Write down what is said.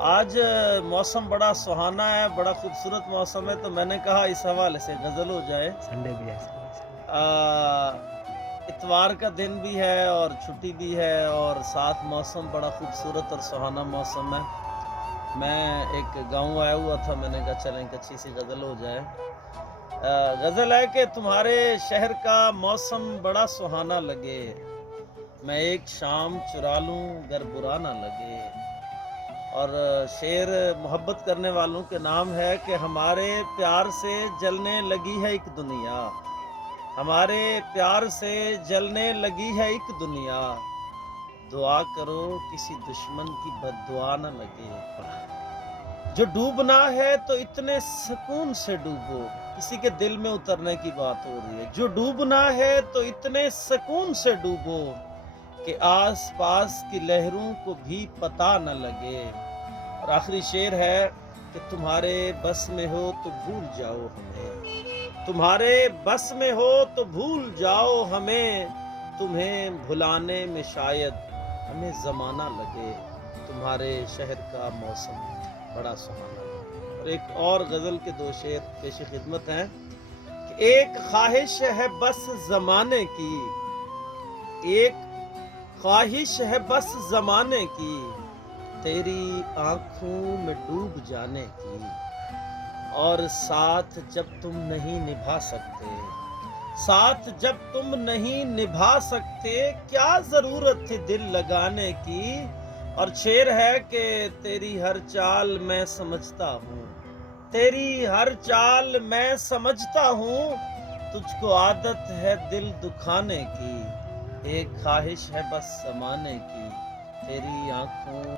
آج موسم بڑا سہانا ہے، بڑا خوبصورت موسم ہے، تو میں نے کہا اس حوالے سے غزل ہو جائے۔ سنڈے بھی ہے آ، اتوار کا دن بھی ہے اور چھٹی بھی ہے، اور ساتھ موسم بڑا خوبصورت اور سہانا موسم ہے۔ میں ایک گاؤں آیا ہوا تھا، میں نے کہا چلیں ایک اچھی سی غزل ہو جائے۔ غزل ہے کہ تمہارے شہر کا موسم بڑا سہانا لگے، میں ایک شام چرا لوں گر برا نہ لگے۔ اور شعر محبت کرنے والوں کے نام ہے کہ ہمارے پیار سے جلنے لگی ہے ایک دنیا، ہمارے پیار سے جلنے لگی ہے ایک دنیا، دعا کرو کسی دشمن کی بد دعا نہ لگے۔ جو ڈوبنا ہے تو اتنے سکون سے ڈوبو، کسی کے دل میں اترنے کی بات ہو رہی ہے۔ جو ڈوبنا ہے تو اتنے سکون سے ڈوبو کہ آس پاس کی لہروں کو بھی پتہ نہ لگے۔ اور آخری شعر ہے کہ تمہارے بس میں ہو تو بھول جاؤ ہمیں، تمہارے بس میں ہو تو بھول جاؤ ہمیں، تمہیں بھلانے میں شاید ہمیں زمانہ لگے، تمہارے شہر کا موسم بڑا سہانا لگے۔ اور ایک اور غزل کے دو شعر پیش خدمت ہیں کہ ایک خواہش ہے بس زمانے کی، ایک خواہش ہے بس زمانے کی، تیری آنکھوں میں ڈوب جانے کی، اور ساتھ جب تم نہیں نبھا سکتے، ساتھ جب تم نہیں نبھا سکتے، کیا ضرورت تھی دل لگانے کی۔ اور شعر ہے کہ تیری ہر چال میں سمجھتا ہوں، تیری ہر چال میں سمجھتا ہوں، تجھ کو عادت ہے دل دکھانے کی، ایک خواہش ہے بس زمانے کی، تیری آنکھوں